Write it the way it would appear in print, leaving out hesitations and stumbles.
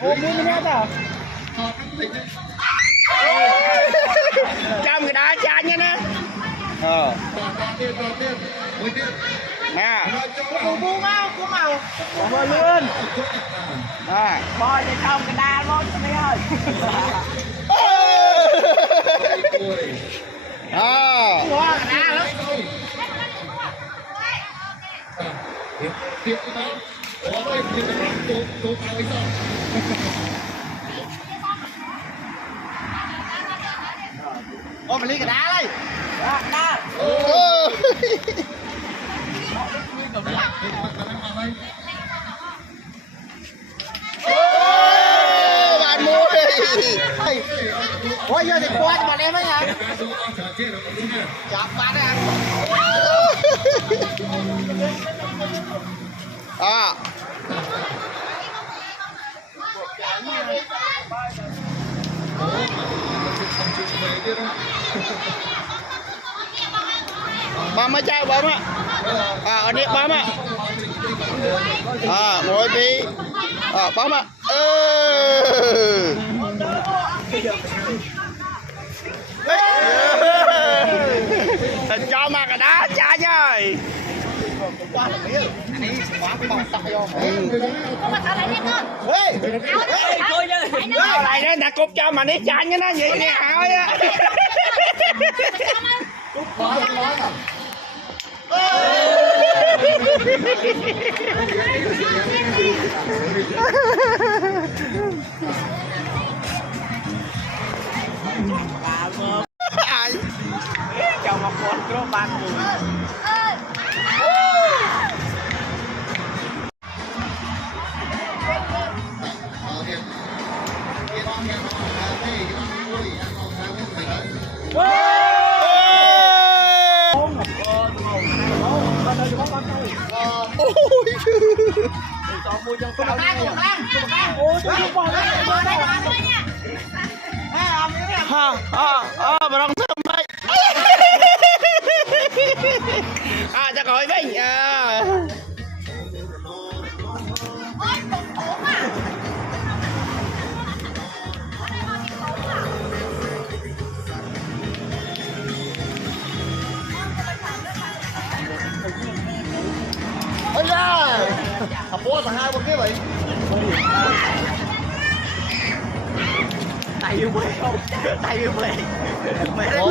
Ủa mua mình hết à? Trong cái đá cha nha nè. Nè. Cô buông không? Cô màu. Cô luôn. À, bôi cho trong cái đá luôn cho mày ơi. À. Wow, cái đá lắm. Ô mình lấy cái đá đây. Đá. Bạn mua đi. Ôi giờ thì qua cho bọn em ấy hả? Chọn bạn đấy hả? À. Bấm á trai bấm á. À ở đây bấm á. À mỗi tí. À bấm á. Cho mà cái đá cha ơi. Lại đây đặt cục cho mà đi cha như nó vậy nè hỏi á. Chào một con pro ban người. Barang sampai. Chắc hỏi với ôi da, bố thằng hai một cái vậy. Tay yêu mày không? Tay yêu mày. Mày đấy.